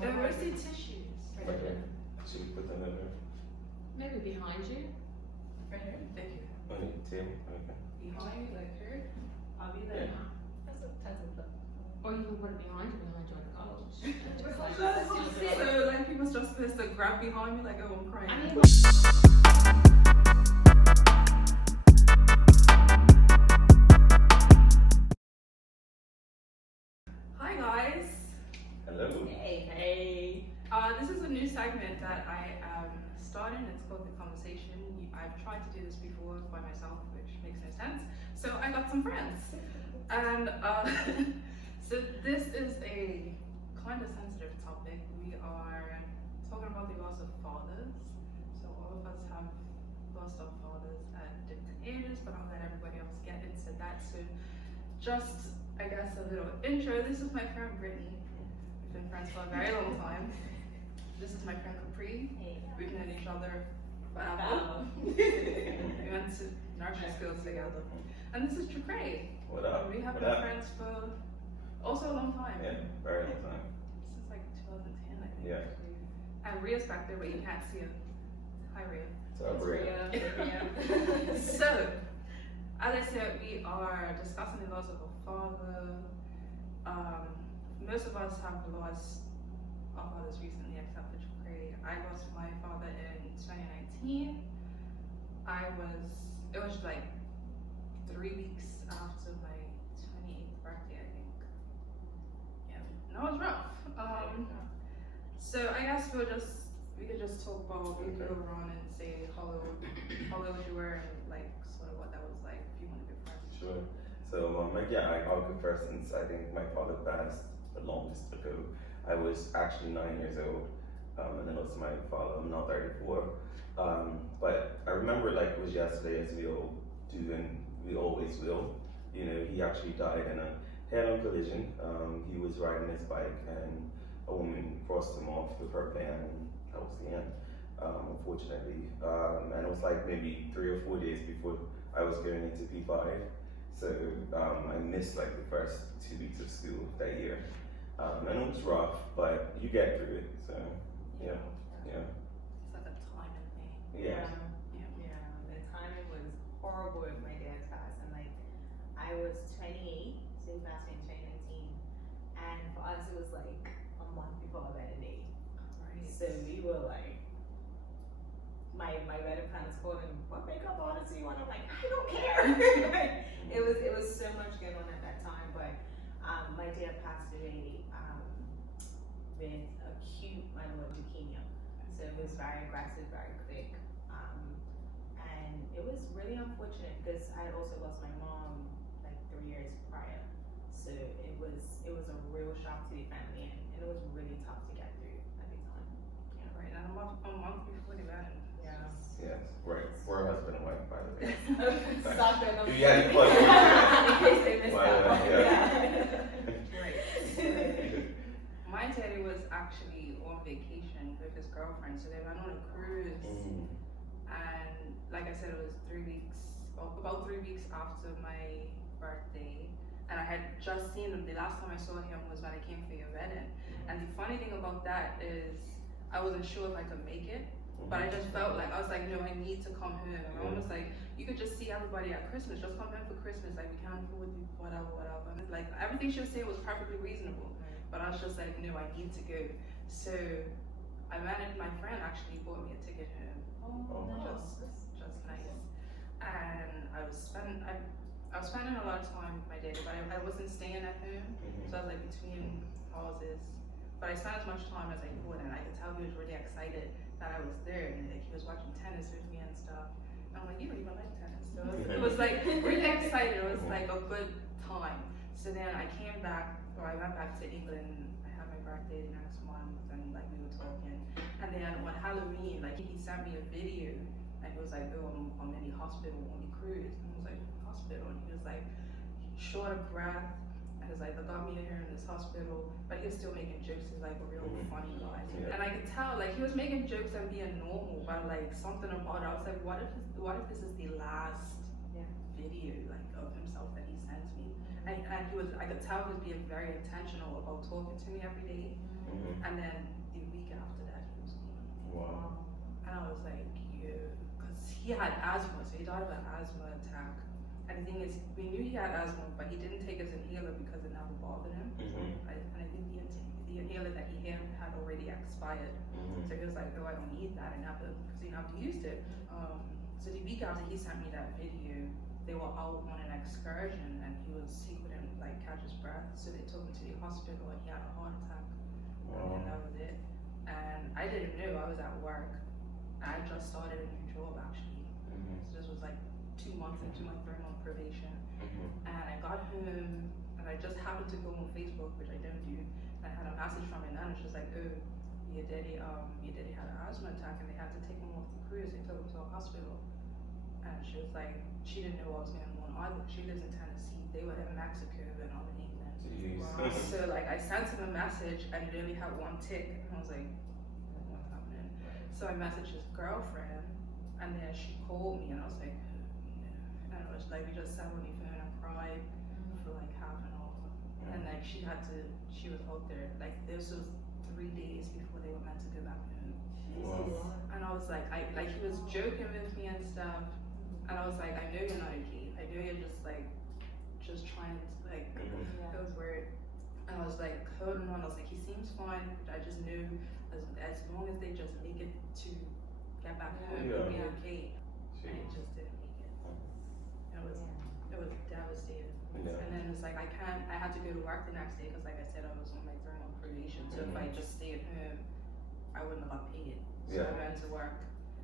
Where's the tissues? Right there. Should we put them in there? Maybe behind you. Right here. Thank you. On your table? Okay. Behind you, like here. I'll be there. That's a template. Or you can put it behind you on the couch. So like people's just supposed to grab behind me like, oh, I'm crying. I mean, Hi guys. Hello. hey. This is a new segment that I am starting. It's called The Conversation. I've tried to do this before by myself, which makes no sense. So I got some friends. And so this is a kind of sensitive topic. We are talking about the loss of fathers. So all of us have lost our fathers at different ages, but I'll let everybody else get into that. So just, I guess, a little intro. This is my friend Brittany. We've been friends for a very long time. This is my friend Capri. Hey. We've known each other forever. We went to nursery schools together. And this is Chakray. What up? We have What been up? friends for also a long time. Yeah, very long time. Since like 2010, I think. Yeah. And Ria's back there, but you can't see her. Hi, Ria. So Bria. So, as I said, we are discussing the loss of a father. Most of us have lost our fathers recently, except for Chakray. I lost my father in 2019. It was like 3 weeks after my 28th birthday, I think. Yeah, no, it was rough. So I guess we could just talk about, we could go around and say how old you were and like sort of what that was like if you want to be friends. Sure. So I'll go first since I think my father passed the longest ago. I was actually 9 years old, and I lost my father. I'm now 34. But I remember like it was yesterday, as we all do, and we always will. You know, he actually died in a head-on collision. He was riding his bike, and a woman crossed him off with her van, and that was the end, unfortunately. And it was like maybe 3 or 4 days before I was going into P5. So I missed like the first 2 weeks of school that year. And it was rough, but you get through it. So yeah. It's like a timing thing. Yeah. The timing was horrible with my dad's pass, and like I was 28, so he passed in 2019, and for us it was like a month before our wedding day. Right. So we were like, my wedding planners called and what makeup artist do you want? I'm like, I don't care. it was so much going on at that time, but my dad passed away with acute myeloid leukemia. So it was very aggressive, very quick. And it was really unfortunate because I also lost my mom like 3 years prior. So it was a real shock to the family, and it was really tough to get through at the time. Yeah, right. And a month before the wedding. Yeah. Yes. Right. We're a husband and wife, by the way. Stop that. Yeah, you plug In case they missed Wow, that one. yeah. Right. My daddy was actually on vacation with his girlfriend, so they went on a cruise. And like I said, it was 3 weeks, about 3 weeks after my birthday. And I had just seen him. The last time I saw him was when I came for your wedding. And the funny thing about that is I wasn't sure if I could make it, but I just felt like, I was like, no, I need to come home. And I was like, you could just see everybody at Christmas, just come home for Christmas, like we can't afford you, whatever. And it's like, everything she was saying was perfectly reasonable, but I was just like, no, I need to go. So I managed, my friend actually bought me a ticket home. Just nice. And I was spending a lot of time with my daddy, but I wasn't staying at home, so I was like between houses. But I spent as much time as I could, and I could tell he was really excited that I was there, and like he was watching tennis with me and stuff. And I'm like, you don't even like tennis. So it was like really excited. It was like a good time. So then I came back, or I went back to England. I had my birthday the next month, and like we were talking. And then on Halloween, like he sent me a video, and he was like, oh, I'm in the hospital on the cruise. And I was like, hospital? And he was like, short of breath. And it's like, they got me in here in this hospital, but he was still making jokes. He's like a real funny guy. Yeah. And I could tell, like, he was making jokes and being normal, but like something about it, I was like, what if this is the last video like of himself that he sends me? And I could tell he was being very intentional about talking to me every day. And then the week after that, he was gone. Wow. And I was like, yeah, because he had asthma, so he died of an asthma attack. And the thing is, we knew he had asthma, but he didn't take his inhaler because it never bothered him. And I think the inhaler that he had already expired. So he was like, oh, I don't need that, because he never used it. So the week after he sent me that video, they were out on an excursion, and he couldn't like catch his breath, so they took him to the hospital, and he had a heart attack. And that was it. And I didn't know, I was at work. I just started a new job actually. So this was like 2 months into my 3-month probation. And I got home, and I just happened to go on Facebook, which I don't do. And I had a message from my nan, and she was like, oh, your daddy had an asthma attack, and they had to take him off the cruise. They took him to a hospital. And she was like, she didn't know what was going on either. She lives in Tennessee. They were in Mexico and I'm in England. Jeez. So like I sent him a message, and it only had 1 tick, and I was like, what's happening? So I messaged his girlfriend, and then she called me, and I was like, no. And it was like, we just sat on the phone and cried for like half an hour. And like she was out there, like this was 3 days before they were meant to go back home. Wow. And I was like, he was joking with me and stuff, and I was like, I know you're not okay. I know you're just trying to like, it was weird. And I was like, holding on, I was like, he seems fine. I just knew as long as they just make it to get back home, it'll be okay. And it just didn't make it. It was devastating. And then it's like, I had to go to work the next day, because like I said, I was on my 3-month probation. So if I just stayed home, I wouldn't have got paid. So I went to work.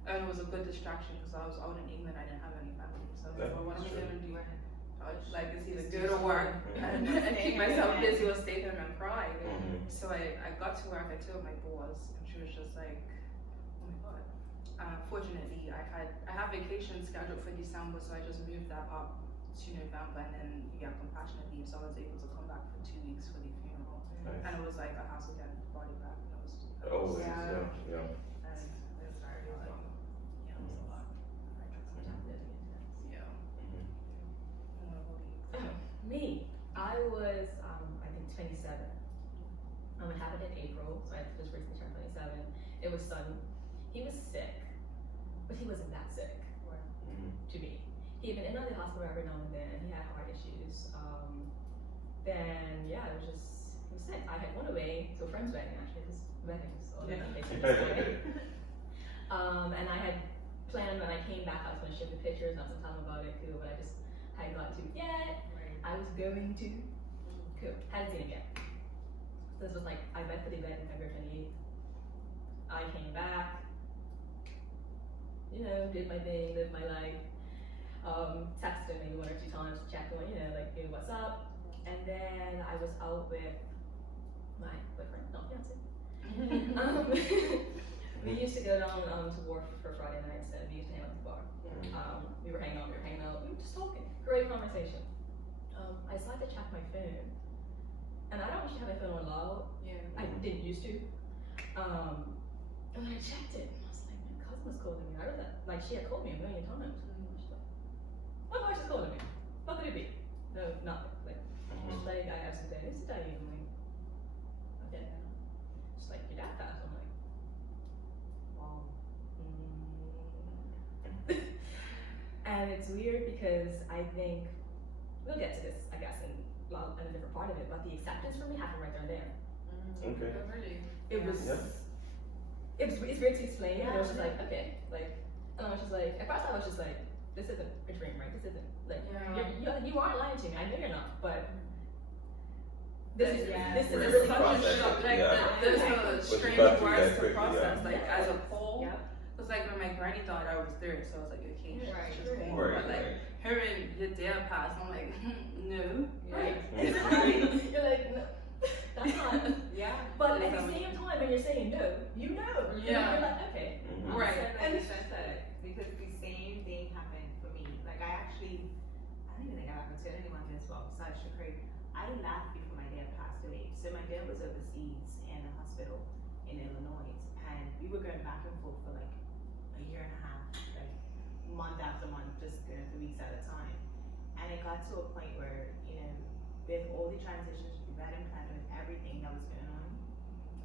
And it was a good distraction, because I was out in England, I didn't have any family. So I was like, well, what am I gonna do? Like, it's either go to work and keep myself busy, or stay home and cry. So I got to work, I told my boss, and she was just like, oh my god. Fortunately, I have vacation scheduled for December, so I just moved that up to November, and then we got compassionate leave, so I was able to come back for 2 weeks for the funeral. And it was like a hassle getting the body back. And it was Always, and it was very like, it was a lot. Me, I was, I think 27. It happened in April, so I just recently turned 27. It was sudden. He was sick, but he wasn't that sick to me. He had been in and out of the hospital every now and then. He had heart issues. Then, yeah, he was sick. I had went away to a friend's wedding, actually. His wedding was all and I had planned when I came back, I was going to share the pictures, not to tell him about it, cool, but I just hadn't got to yet. I was going to. Cool. Hadn't seen it yet. So this was like, I went for the wedding February 28th. I came back, did my thing, lived my life. Texted maybe 1 or 2 times to check on, like, what's up. And then I was out with my boyfriend, not fiance. We used to go down to Wharf for Friday nights, and we used to hang out at the bar. We were hanging out, we were just talking. Great conversation. I decided to check my phone, and I don't usually have my phone on loud. I didn't used to. And I checked it, and I was like, my cousin was calling me. I was like, she had called me a million times. She's like, my voice is calling me. What could it be? No, nothing. Like, she's like, I have some things to tell you. I'm like, okay. She's like, your dad passed. I'm like, wow. And it's weird because I think, we'll get to this, I guess, in a different part of it, but the acceptance for me happened right there and there. Okay. Really? It was, it's weird to explain, and I was just like, okay, like, and I was just like, at first I was just like, this isn't a dream, right? This isn't, like, you aren't lying to me, I know you're not, but this is There's such a shock, like, there's a strange words to process, like, as a whole. It's like when my granny died, I was there, so I was like, okay, she's born. But like, her and your dad passed, I'm like, no. Right. You're like, no, that's not. But at the same time, when you're saying no, you know. You're like, okay. Right. And it's pathetic, because the same thing happened for me. Like, I don't even think I've ever told anyone this, well, besides Shakri. I left before my dad passed away. So my dad was overseas in a hospital in Illinois, and we were going back and forth for like a year and a half, like month after month, just going for weeks at a time. And it got to a point where, with all the transitions, the wedding plan, with everything that was going on,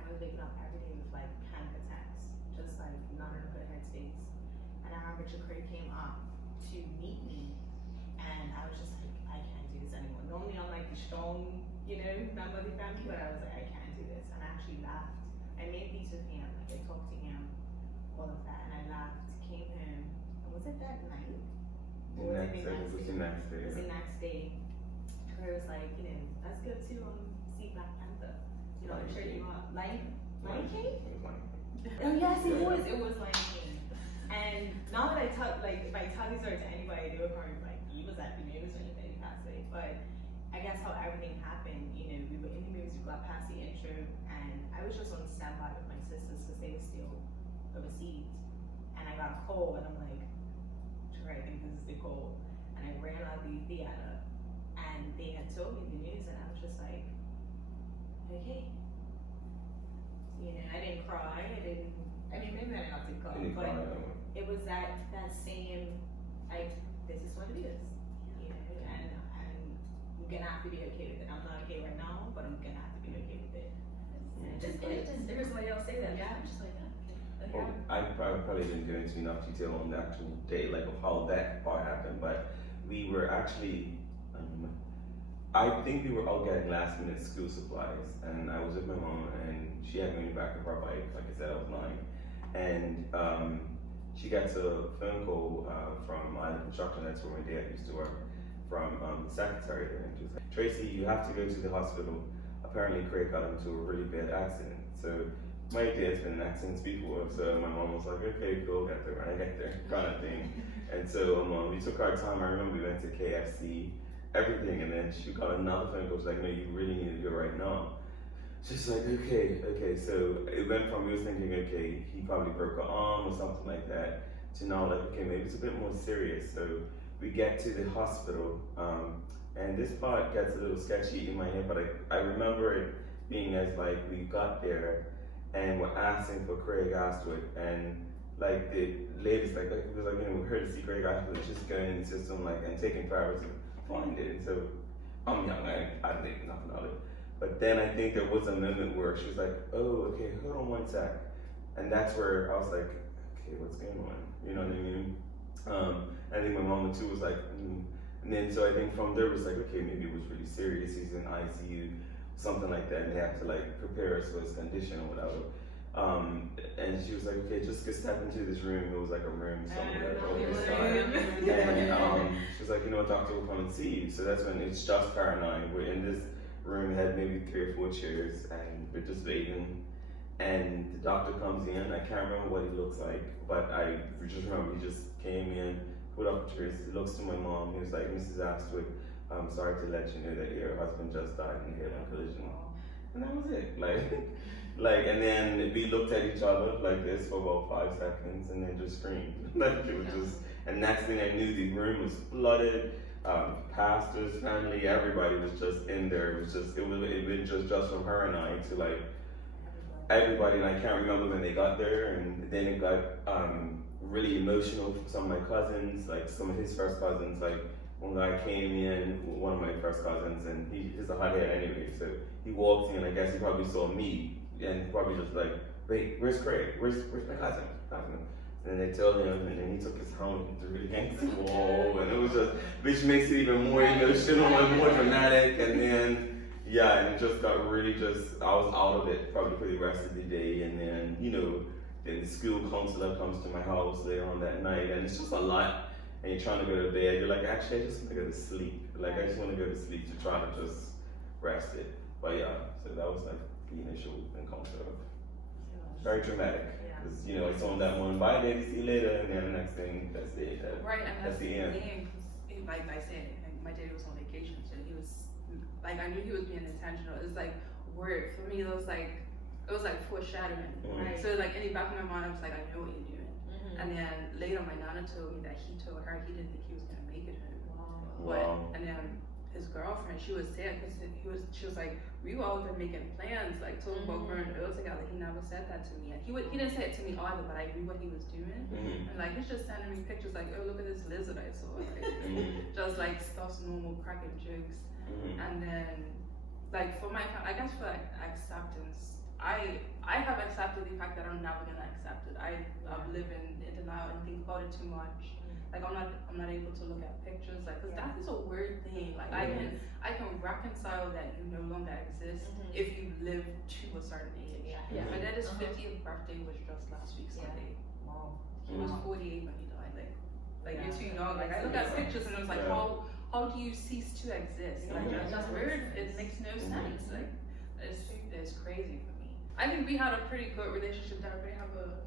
I was waking up every day with like panic attacks, just like not in a good headspace. And I remember Jakari came up to meet me, and I was just like, I can't do this anymore. Normally I'm like the strong, member of the family, but I was like, I can't do this. And I actually laughed. I made peace with him, like I talked to him, all of that, and I laughed, came home, and was it that night? Or was it the next day? It was the next day. It was the next day. Where it was like, let's go to see Black Panther. I'm sure you are. Lion King? Oh yes, it was. It was Lion King. And now that if I tell these stories to anybody, they would probably be like, he was at the news when he passed away. But I guess how everything happened, we were in the music, got past the intro, and I was just on standby with my sisters because they were still overseas. And I got a call, and I'm like, sure, I think this is the call. And I ran out of the theater, and they had told me the news, and I was just like, okay. I didn't cry. Maybe I didn't have to cry, but it was that same, like, this is what it is, and I'm gonna have to be okay with it. I'm not okay right now, but I'm gonna have to be okay with it. Just hear somebody else say that. Yeah, I'm just like, yeah. Well, I probably didn't go into enough detail on the actual day, like of how that part happened, but we were actually, I think we were all getting last minute school supplies, and I was with my mom, and she had me back of her bike, like I said, I was 9, and she gets a phone call from Island Construction, that's where my dad used to work, from the secretary there, and she was like, Tracy, you have to go to the hospital. Apparently Craig got into a really bad accident. So my dad's been in accidents before, so my mom was like, okay, cool, get there when I get there, kind of thing. And so we took our time. I remember we went to KFC, everything, and then she got another phone call. She's like, no, you really need to go right now. She's like, okay. So it went from, we was thinking, okay, he probably broke her arm or something like that, to now like, okay, maybe it's a bit more serious. So we get to the hospital, and this part gets a little sketchy in my head, but I remember it being as like, we got there, and we're asking for Craig Astwood, and like the ladies, like it was like, we heard to see Craig Astwood, just going in the system, like, and taking forever to find it. And so I'm young, I didn't think nothing of it. But then I think there was a moment where she was like, oh, okay, hold on one sec. And that's where I was like, okay, what's going on? You know what I mean? I think my mom too was like, and then so I think from there it was like, okay, maybe it was really serious, he's in ICU, something like that, and they have to like prepare us for his condition or whatever. And she was like, okay, just step into this room. It was like a room somewhere over this side. And she was like, doctor will come and see you. So that's when it's just her and I. We're in this room, had maybe 3 or 4 chairs, and we're just waiting. And the doctor comes in. I can't remember what he looks like, but I just remember he just came in, put up a chair, he looks to my mom. He was like, Mrs. Astwood, I'm sorry to let you know that your husband just died in a head-on collision. And that was it. And then we looked at each other like this for about 5 seconds, and then just screamed. It was just, and next thing I knew, the room was flooded. Pastors, family, everybody was just in there. It was just from her and I to like everybody. And I can't remember when they got there, and then it got really emotional for some of my cousins, like some of his first cousins. Like one guy came in, one of my first cousins, and he's a hothead anyway. So he walked in. I guess he probably saw me. And probably just like, wait, where's Craig? Where's my cousin? And they told him, and then he took his helmet and threw it against the wall, and it was just, which makes it even more emotional and more dramatic. And then, and it just got really I was out of it probably for the rest of the day. And then, then the school counselor comes to my house later on that night, and it's just a lot. And you're trying to go to bed. You're like, actually, I just want to go to sleep. Like, I just want to go to sleep to try to just rest it. But so that was like the initial encounter of very dramatic. Because I saw him that one, bye baby, see you later, and then the next thing, that's the end. Right, and that's the end. Like I said, my dad was on vacation, so he was like, I knew he was being intentional. It was like word for me. It was like foreshadowing. Right. So like in the back of my mind, I was like, I know what you're doing. And then later, my nana told me that he told her he didn't think he was gonna make it home. Wow. And then his girlfriend, she was sad because she was like, we were all there making plans, like talking about growing old together. He never said that to me. And he didn't say it to me either, but I knew what he was doing. And like he's just sending me pictures like, oh, look at this lizard I saw. Like, just like stuff's normal cracking jokes. And then like for my, I guess for like acceptance I have accepted the fact that I'm never gonna accept it. I've lived in denial and think about it too much. Like I'm not able to look at pictures, like, cause that is a weird thing. Like I can reconcile that you no longer exist if you live to a certain age. My dad's 50th birthday was just last week Sunday. Wow. He was 48 when he died. Like you're too young. Like I look at pictures and I was like, how do you cease to exist? Like that's just weird. It makes no sense. Like it's crazy for me. I think we had a pretty good relationship. Did everybody have a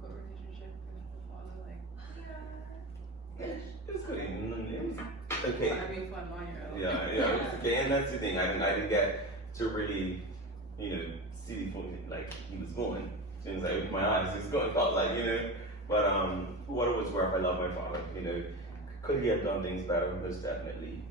good relationship with the father? Like It was good. It was okay. I mean, fun 9-year-old. Yeah, it was okay. And that's the thing. I didn't get to really, see the point, like he was going. As soon as I opened my eyes, he was going. Felt like, But for what it was worth, I love my father. Could he have done things better? Most definitely.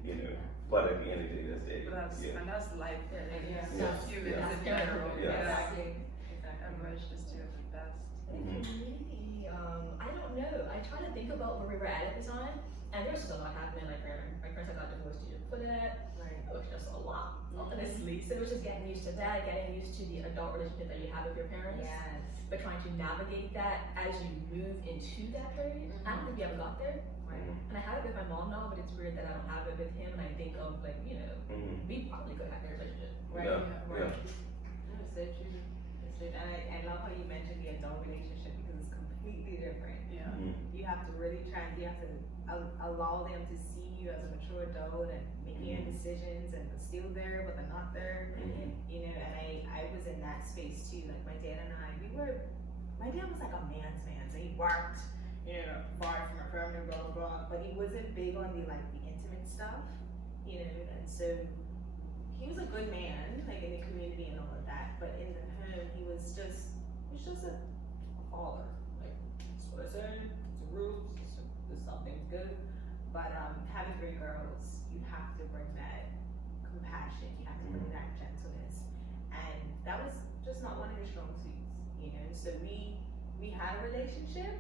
But at the end of the day, that's it. And that's life. That's humans in general. Exactly. Everybody's just doing the best. Maybe, I don't know. I try to think about where we were at the time, and there's still a lot happening. Like my parents got divorced years before that. It was just a lot, honestly. So it was just getting used to that, getting used to the adult relationship that you have with your parents. Yes. But trying to navigate that as you move into that period. I don't think we ever got there. And I have it with my mom now, but it's weird that I don't have it with him. And I think of we probably could have a relationship. Yeah. It's so true. It's so, and I love how you mentioned the adult relationship because it's completely different. Yeah. You have to really you have to allow them to see you as a mature adult and making your decisions, and they're still there, but they're not there. And I was in that space too. Like my dad and I, my dad was like a man's man, so he worked, far from our family, blah, blah, blah, but he wasn't big on the intimate stuff, and so he was a good man, like in the community and all of that, but in the home, he was just a father. Like, that's what I say, it's the rules, this something's good. But having 3 girls, you have to bring that compassion, you have to bring that gentleness. And that was just not one of his strong suits, So we had a relationship,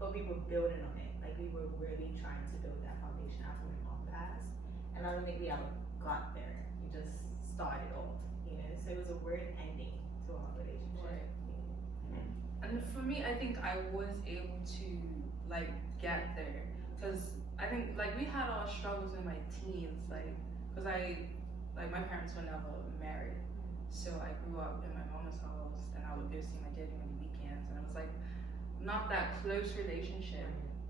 but we were building on it. Like we were really trying to build that foundation after my mom passed. And I don't think we ever got there. We just started off, So it was a weird ending to our relationship. And for me, I think I was able to get there, because I think we had our struggles in my teens, because my parents were never married, so I grew up in my mom's house, and I would go see my dad on the weekends, and it was not that close relationship.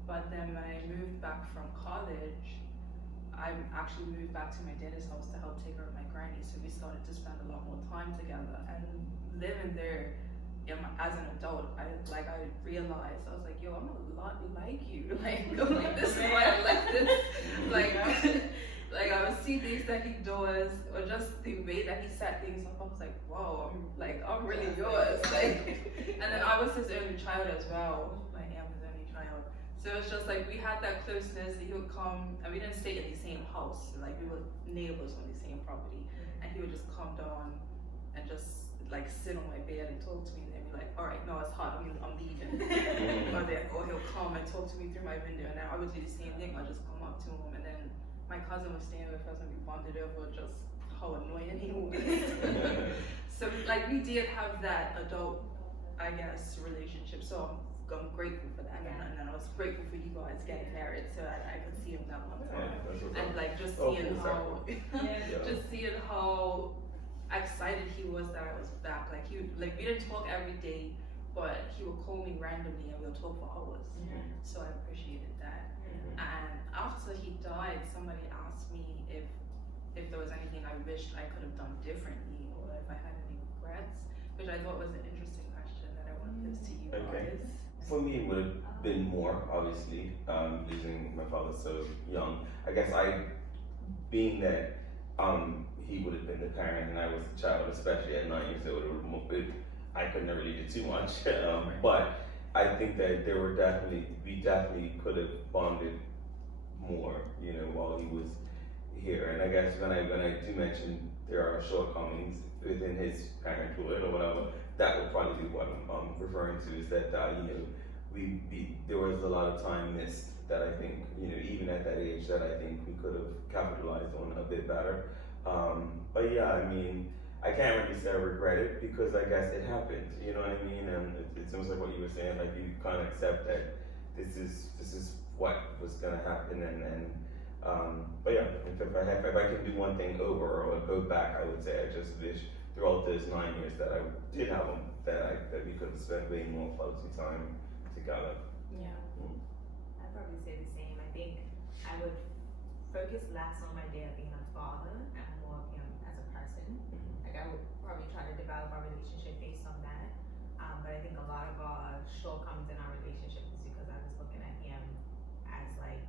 But then when I moved back from college, I actually moved back to my dad's house to help take care of my granny, so we started to spend a lot more time together. And living there as an adult, I realized, I was like, yo, I'm a lot like you. This is why I like this. I would see things that he does, or just the way that he set things up. I was like, whoa, I'm really yours. And then I was his only child as well. I am his only child. So it's just we had that closeness. He would come, and we didn't stay in the same house. We were neighbors on the same property, and he would just come down and just sit on my bed and talk to me, and then be like, all right, no, it's hot, I'm leaving. Or he'll come and talk to me through my window, and then I would do the same thing. I'd just come up to him, and then my cousin was staying with us, and we bonded over just how annoying he was. So we did have that adult, I guess, relationship. So I'm grateful for that, and I was grateful for you guys getting married, so I could see him that one time, and just seeing how, just seeing how excited he was that I was back. We didn't talk every day, but he would call me randomly and we'll talk for hours. So I appreciated that. And after he died, somebody asked me if there was anything I wished I could have done differently, or if I had any regrets, which I thought was an interesting question that I wanted to see you guys. For me, it would have been more, obviously, losing my father so young. I guess being that he would have been the parent and I was the child, especially at 9 years old, I couldn't really do too much. But I think that we definitely could have bonded more, while he was here. And I guess when I do mention there are shortcomings within his parenthood or whatever, that would probably be what I'm referring to, is that, there was a lot of time missed that I think, even at that age, that I think we could have capitalized on a bit better. But yeah, I can't really say I regret it because I guess it happened. You know what I mean? And it seems like what you were saying, like you kind of accept that this is what was gonna happen, and but yeah, if I can do one thing over or go back, I would say I just wish throughout those 9 years that I did have them, that we could have spent way more quality time together. Yeah. I'd probably say the same. I think I would focus less on my dad being a father and more of him as a person. Like I would probably try to develop our relationship based on that. But I think a lot of our shortcomings in our relationship is because I was looking at him as like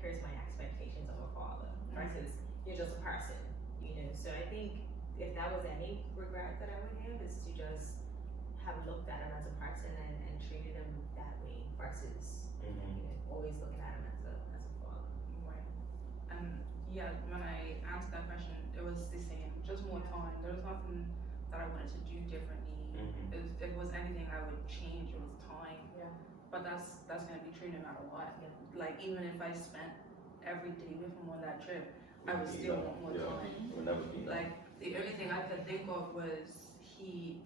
here's my expectations of a father versus you're just a person, you know. So I think if that was any regret that I would have is to just have looked at him as a person and treated him that way versus you know, always looking at him as a father. Right. And yeah, when I asked that question, it was the same, just more time. There was nothing that I wanted to do differently. If it was anything I would change, it was time. Yeah. But that's gonna be true no matter what. Yeah. Like even if I spent every day with him on that trip, I would still want more time. We'll never be Like the only thing I could think of was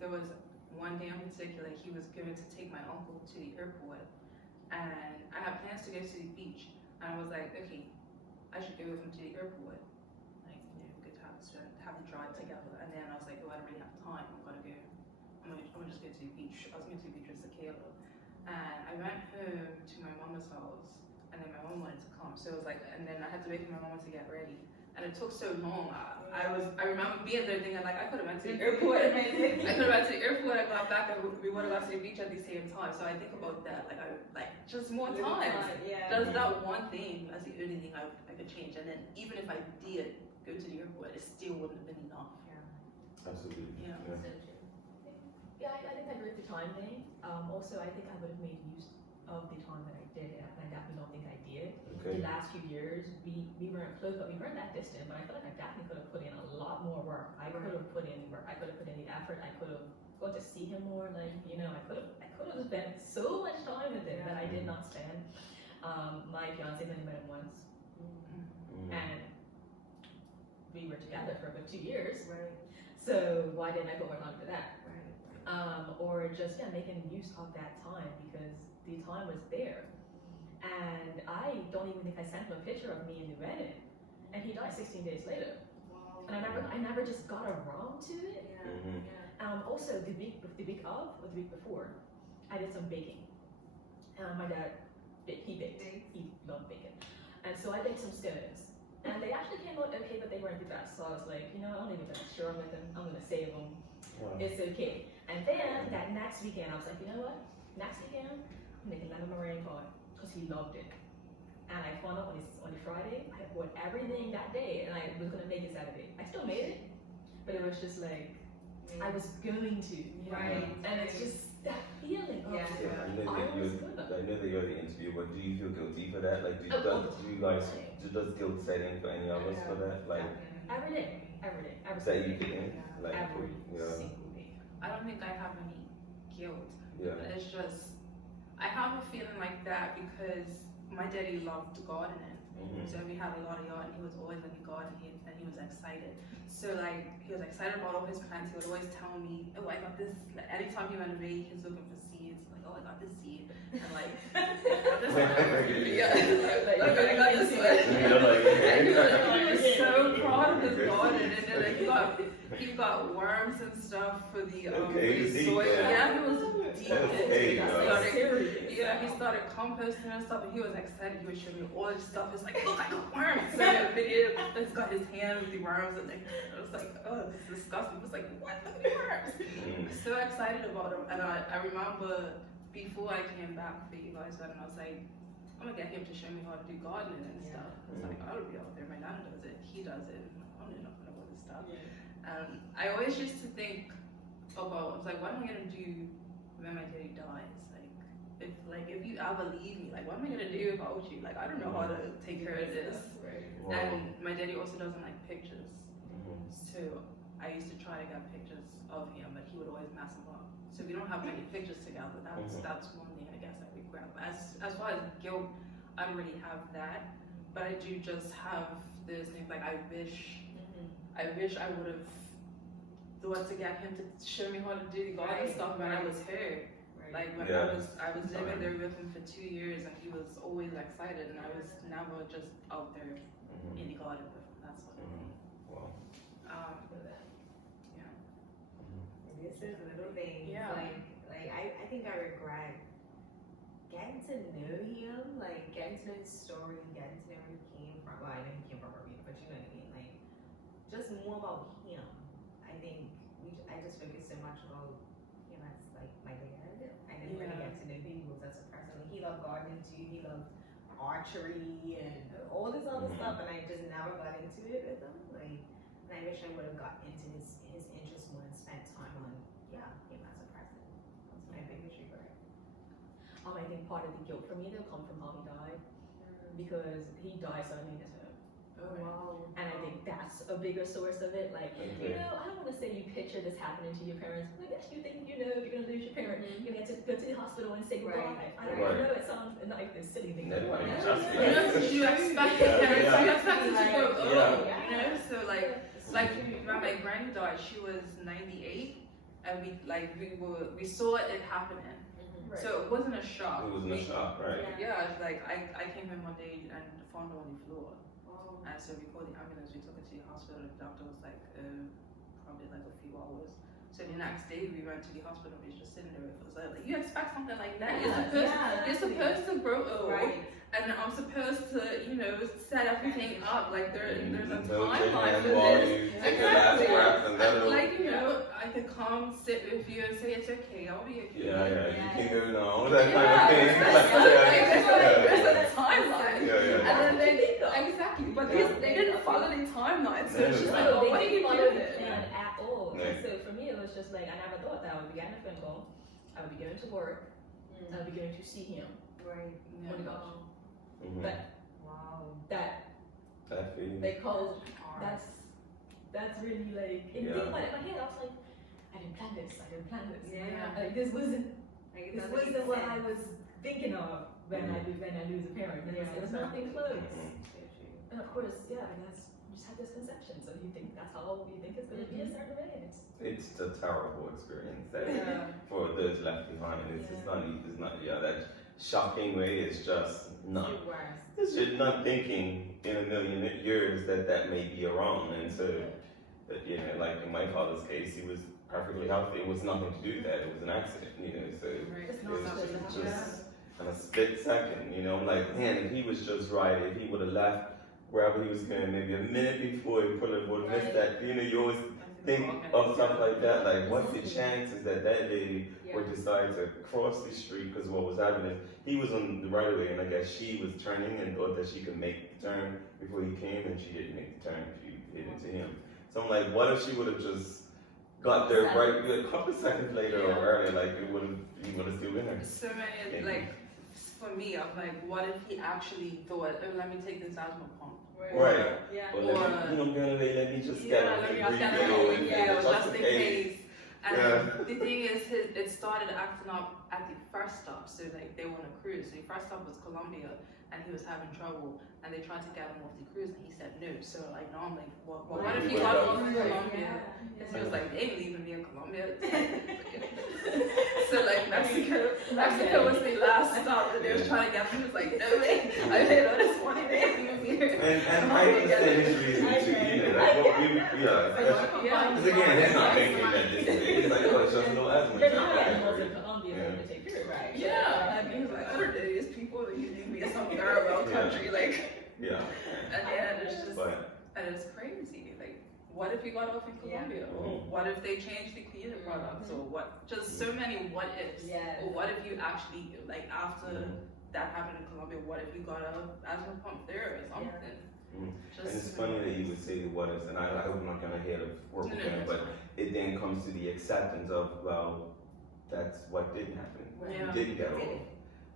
there was one day in particular he was going to take my uncle to the airport, and I had plans to go to the beach, and I was like, okay, I should go with him to the airport, like good times to have the drive together. And then I was like, oh, I don't really have time. I'm gonna just go to the beach. I was going to the beach with Sakayla, and I went home to my mama's house, and then my mom wanted to come, so it was like, and then I had to wait for my mama to get ready. And it took so long. I remember being there thinking like I could have went to the airport. I could have went to the airport. I got back and we would have gone to the beach at the same time. So I think about that. Like just more time. Yeah. There's that one thing as the only thing I could change. And then even if I did go to the airport, it still wouldn't have been enough. Absolutely. Yeah. So true. Yeah, I think I agree with the time thing. Also, I think I would have made use of the time that I did, and I definitely don't think I did. Okay. The last few years, we weren't close, but we weren't that distant. But I feel like I definitely could have put in a lot more work. I could have put in work. I could have put in the effort. I could have got to see him more. Like I could have spent so much time with him that I did not spend. My fiance only met him once, and we were together for about 2 years. Right. So why didn't I put more time to that? Right. Or just making use of that time because the time was there. And I don't even think I sent him a picture of me in the wedding, and he died 16 days later. Wow. And I never just got around to it. Yeah. Also the week of or the week before, I did some baking. My dad, he baked. He loved baking, and so I baked some scones. And they actually came out okay, but they weren't the best. So I was like, I don't even sure I'm gonna save them. Wow. It's okay. And then that next weekend, I was like, you know what? Next weekend, I'm making lemon meringue pie because he loved it. And I found out on the Friday, I bought everything that day, and I was gonna make it Saturday. I still made it, but it was just like I was going to, Right. And it's just that feeling of Yeah. I know I that was you're, good. I know that you're the interviewer, but do you feel guilty for that? Like, do you guys, does guilt set in for any of us for that? Like, every day, every say you didn't, like, every yeah, single day. I don't think I have any guilt. yeah. It's just I have a feeling like that because my daddy loved gardening. So we had a lot of yard, and he was always in the garden, and he was excited. So like he was excited about all his plants. He would always tell me, "Oh, I got this." Like, anytime he went away, he was looking for seeds. Like, "Oh, I got this seed," and like, "I got this one." Yeah, like, I got this one. And he was so proud of his garden, and then like, he got worms and stuff for the soil. Yeah, he was deep into it. He started composting and stuff, and he was excited. He would show me all this stuff. It's like, look, I got worms. So in the video, it's got his hand with the worms, and I was like, oh, this is disgusting. It was like, what? Look at the worms. I was so excited about him, and I remember before I came back for you guys, and I was like, I'm gonna get him to show me how to do gardening and stuff. I was like, I would be out there. My dad does it. He does it. I don't know nothing about this stuff. I always used to think about, I was like, what am I gonna do when my daddy dies? If you ever leave me, like, what am I gonna do without you? Like, I don't know how to take care of this. Wow. And my daddy also doesn't like pictures, so I used to try to get pictures of him, but he would always mess them up. So we don't have many pictures together. That's one thing I guess I regret. But as far as guilt, I don't really have that, but I do just have those things like I wish I would have thought to get him to show me how to do the garden stuff when I was here. Like when I was living there with him for 2 years, and he was always excited, and I was never just out there in the garden with him. That's what. Wow. Yeah. This is little things. Yeah. Like I think I regret getting to know him, like getting to know his story, getting to know where he came from. Well, I know he came from Bermuda, but you know what I mean. Like just more about him. I think I just focused so much about him as like my dad. I didn't really get to know who he was as a person. Like, he loved gardening too. He loved archery and all this other stuff, and I just never got into it with him. Like, and I wish I would have got into his interest more and spent time on him as a person. That's my biggest regret. I think part of the guilt for me though come from how he died, because he died suddenly in his home. Oh wow. And I think that's a bigger source of it. Like, you know, I don't want to say you picture this happening to your parents. I guess you think, you know, if you're going to lose your parent, you're going to have to go to the hospital and say goodbye. I don't know, it sounds like a silly thing. No, You You expect your parents, you expect them to grow old, you know? So like when my granny died, she was 98, and we saw it happening. So it wasn't a shock. It wasn't a shock, right? Yeah, like I came in one day and found her on the floor. And so we called the ambulance, we took her to the hospital, the doctor was like, probably like a few hours. So the next day we went to the hospital, we was just sitting there with us. Like, you expect something like that. You're supposed to grow old. And I'm supposed to, you know, set everything up. Like there's a timeline for this. Exactly. Like, you know, I could come sit with you and say it's okay, I'll be okay. You can go now. That kind of thing. There's a timeline. And then they did exactly, but they didn't follow the timeline. So it's just like, oh, what are you doing? At all. So for me, it was just like, I never thought that I would be getting a phone call, I would be going to work, I would be going to see him. Right. Oh my gosh. But that feeling. they called, that's really like, in my head I was like, I didn't plan this. Like this wasn't what I was thinking of when I lose a parent. It was nothing close. And of course, and that's, you just have this conception, so you think that's how you think it's gonna be a certain way. It's a terrible experience that for those left behind. It's not that shocking way. It's just not. It's just not thinking in a million years that may be wrong. And so, but, you know, like in my father's case, he was perfectly healthy. It was nothing to do with that. It was an accident, you know. So it was just in a split second, you know. I'm like, man, if he was just right, if he would have left wherever he was going, maybe a minute before he would have missed that. You know, you always think of stuff like that. Like, what's the chances that lady would decide to cross the street because what was happening? He was on the right of way, and I guess she was turning and thought that she could make the turn before he came, and she didn't make the turn. She hit into him. So I'm like, what if she would have just got there right a couple of seconds later or earlier? Like, he would have still been there. So many, like, for me, I'm like, what if he actually thought, oh, let me take this asthma pump? Right. Or let me just get a just in case. And the thing is, it started acting up at the first stop. So like they were on a cruise. So the first stop was Colombia, and he was having trouble. And they tried to get him off the cruise, and he said no. So like now I'm like, what if he got off in Colombia? And he was like, they ain't leaving me in Colombia. So like Mexico was the last stop that they was trying to get him. He was like, no way, I paid all this money, they ain't leaving me here. And I understand his reason too, you know, like what we, because again, it's not thinking that this is, it's like, oh, it's just a little asthma. They're not animals in Colombia to take care of it. Yeah, I mean, like, other days, people that you leave me in some third world country, like, and it's just, and it's crazy. Like, what if you got off in Colombia? Or what if they changed the cleaner products? Or what? Just so many what ifs. Or what if you actually, like, after that happened in Colombia, what if you got a asthma pump there or something? And it's funny that you would say the what ifs, and I hope I'm not going to hear the work again, but it then comes to the acceptance of, well, that's what didn't happen. He didn't get off.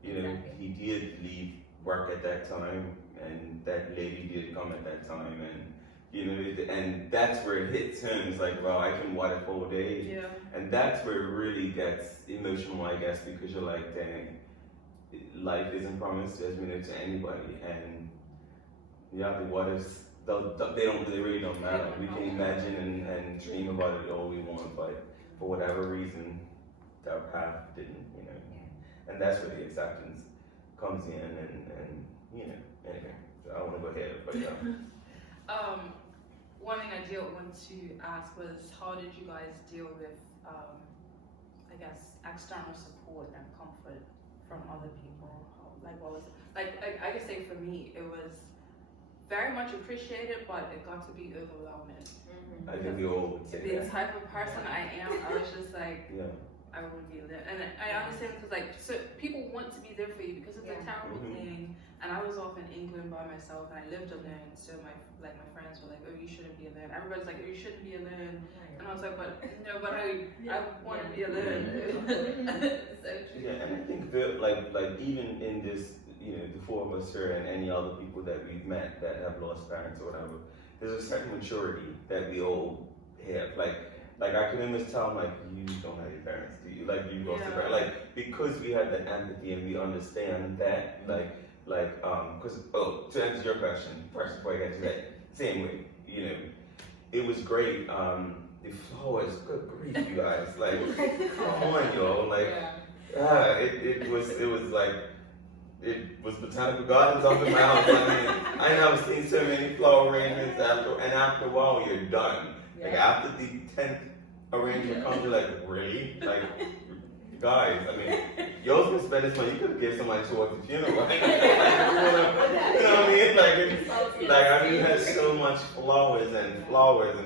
You know, he did leave work at that time, and that lady did come at that time, and you know, and that's where it hits him. It's like, well, I can watch it all day, and that's where it really gets emotional, I guess, because you're like, dang, life isn't promised, as you know, to anybody, and the what ifs they really don't matter. We can imagine and dream about it all we want, but for whatever reason, our path didn't, you know. And that's where the acceptance comes in, and you know, anyway. So I want to go ahead, but one thing I did want to ask was, how did you guys deal with, I guess, external support and comfort from other people? Like, what was it? Like, I could say for me, it was very much appreciated, but it got to be overwhelming. I think we all would say The that. type of person I am, I was just like, Yeah. I would be there. And I understand because, like, so people want to be there for you because it's a terrible thing. And I was off in England by myself, and I lived alone. So my friends were like, "Oh, you shouldn't be alone." Everybody's like, "Oh, you shouldn't be alone." And I was like, "But no, but I want to be alone." So true. Yeah, and I think that like even in this, you know, the four of us here and any other people that we've met that have lost parents or whatever, there's a certain maturity that we all have. Like I can almost tell, like, you don't have your parents, do you? Like, you lost your parents. Like, because we have that empathy and we understand that, because, to answer your question, first before I get to that, same way, you know, it was great. The flowers, good grief, you guys, like, come on, y'all, like, it was botanical gardens up in my house. I mean, I never seen so many flower arrangements after a while, you're done. Like, after the 10th arrangement comes, you're like, really? Like, guys, I mean, y'all can spend this money, you could give somebody towards the funeral, right? You know what I mean? Like I mean, you had so much flowers, and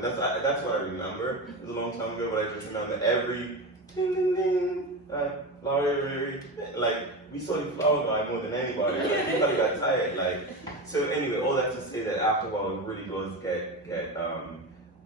that's what I remember. It was a long time ago, but I just remember every ding ding ding, flower, like, we saw the flower guy more than anybody. Like, everybody got tired. Like, so anyway, all that to say that after a while, it really does get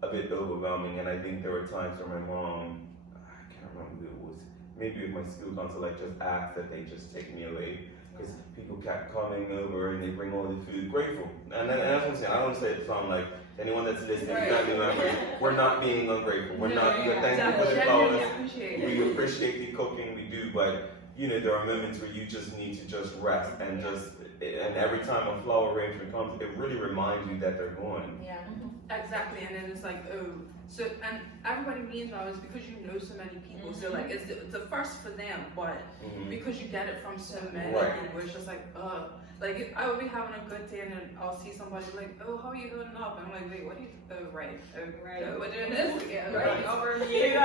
a bit overwhelming, and I think there were times where my mom, I can't remember who it was, maybe with my school council, like, just asked that they just take me away, because people kept coming over and they bring all the food, grateful. And that's what I'm saying, I don't say it from like anyone that's listening, family members, we're not being ungrateful, we're thank you for the flowers, we appreciate the cooking, we do, but you know, there are moments where you just need to just rest and every time a flower arrangement comes, it really reminds you that they're going. Yeah. Exactly, and then it's like, oh, so, and everybody means well, it's because you know so many people, so like, it's the first for them, but because you get it from so many people, it's just like, like, I would be having a good day, and then I'll see somebody like, oh, how are you holding up? And I'm like, wait, what are you, right, we're doing this again, right, over you.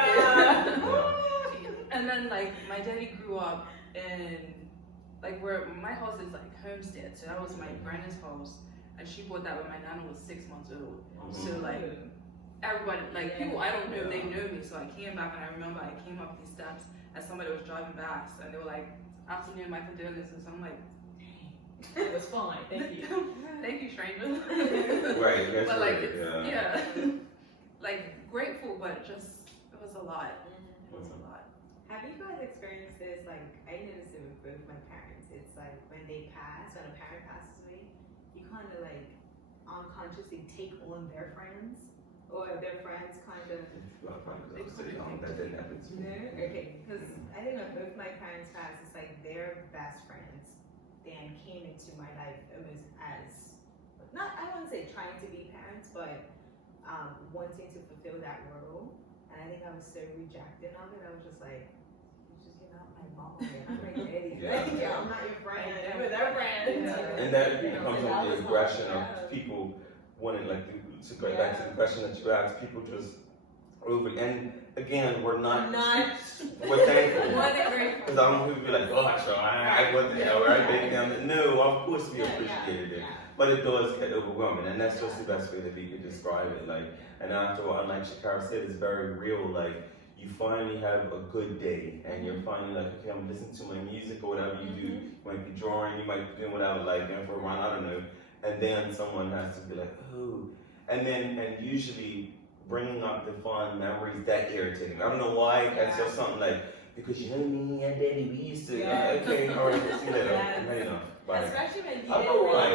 And then, like, my daddy grew up in, like, where my house is like homestead, so that was my grandma's house. And she bought that when my nana was 6 months old. So like everybody, like people I don't know, they know me. So I came back and I remember I came up these steps and somebody was driving past and they were like, "Afternoon, my condolences." I'm like, dang, it was fine. Thank you. Thank you, stranger. Right. That's but like, right, like grateful, but just it was a lot. It was a lot. Have you guys experienced this? Like, I noticed it with both my parents. It's like when they pass, when a parent passes away, you kind of like unconsciously take on their friends, or their friends kind of. That didn't happen to me. Okay, because I think when both my parents passed, it's like their best friends then came into my life almost as, not, I wouldn't say trying to be parents, but wanting to fulfill that role. And I think I was so rejecting of it. I was just like, you're not my mom, I'm my daddy. I'm not your friend. We're their friends. And that comes with the aggression of people wanting, like, to go back to the question that you asked, people just over, and again, we're we're thankful. Because I don't know who be like, oh, so what the hell, right? Baby down. No, of course we appreciated it. But it does get overwhelming, and that's just the best way that we could describe it. Like, and after all, and like Shakara said, it's very real. Like, you finally have a good day, and you're finally like, okay, I'm listening to my music or whatever you do. You might be drawing, you might be doing whatever, like, going for a run, I don't know. And then someone has to be like, oh, and usually bringing up the fond memories that irritate me. I don't know why. That's just something like, because you know me and Daddy, we used to. Okay, all right, see you later. Right enough. Bye. Especially when you I don't know why.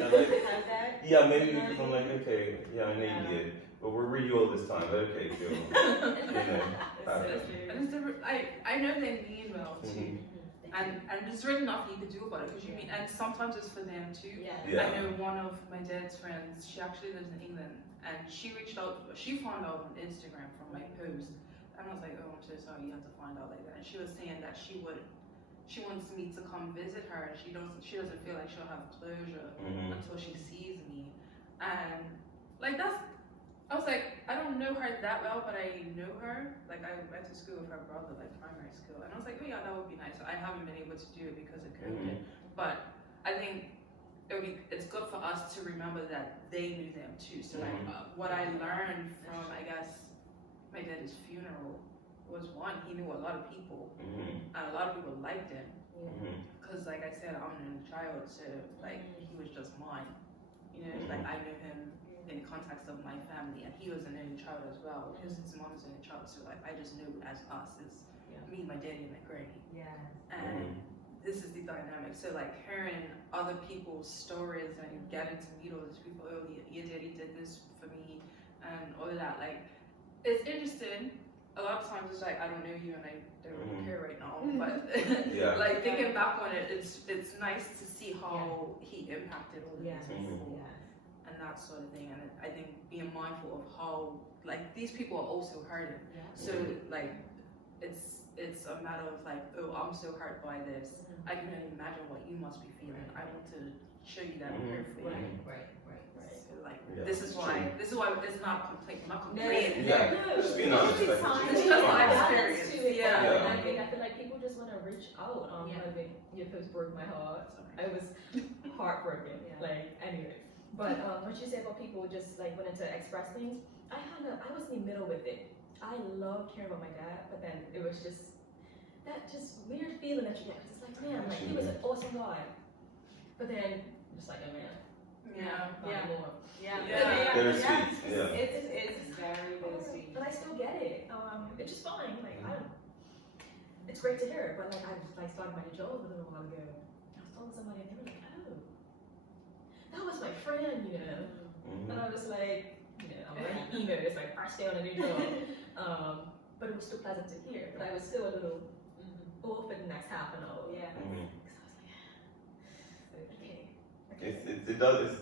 have that. Yeah, maybe because I'm like, okay, yeah, I know you did, but we're really old this time. Okay, cool. You know, And it's different. I know they mean well too. and there's really nothing you can do about it because you mean, and sometimes it's for them too. Yeah. I know one of my dad's friends, she actually lives in England, and she reached out, she found out on Instagram from my post, and I was like, oh, I'm so sorry you have to find out like that. And she was saying that she wants me to come visit her, and she doesn't feel like she'll have closure until she sees me. And like I was like, I don't know her that well, but I know her. Like I went to school with her brother, like primary school, and I was like, oh yeah, that would be nice. I haven't been able to do it because of COVID, but I think it's good for us to remember that they knew them too. So like, what I learned from, I guess, my dad's funeral was one, he knew a lot of people, and a lot of people liked him. Because like I said, I'm an only child, so like he was just mine. You know, like I knew him in the context of my family, and he was an only child as well because his mom was an only child. So like I just knew as us, it's me, my daddy, and my granny. And this is the dynamic. So like hearing other people's stories and getting to meet all these people. Oh, your daddy did this for me, and all of that. Like it's interesting. A lot of times it's like I don't know you and I don't really care right now, but like thinking back on it, it's nice to see how he impacted all of these people. And that sort of thing, and I think being mindful of how like these people are also hurting. So like it's a matter of like, oh, I'm so hurt by this. I can only imagine what you must be feeling. I want to show you that I'm here for you. Right. So like this is why it's not complete. I'm not complaining. Just being honest. It's just my experience. I feel like people just want to reach out. I think your post broke my heart. I was heartbroken. Like anyway. But what you said about people just like wanting to express things, I was in the middle with it. I loved hearing about my dad, but then it was just that weird feeling that you get. It's like, man, like he was an awesome guy, but then just like a man. Bittersweet. It's very bittersweet. But I still get it. It's just fine. Like it's great to hear. But like I started my new job a little while ago. I was talking to somebody and they were like, oh, that was my friend, you know. And I was like, you know, I'm already emo. It's my first day on a new job. But it was still pleasant to hear. But I was still a little off for the next half an hour. Because I was like, okay. It does,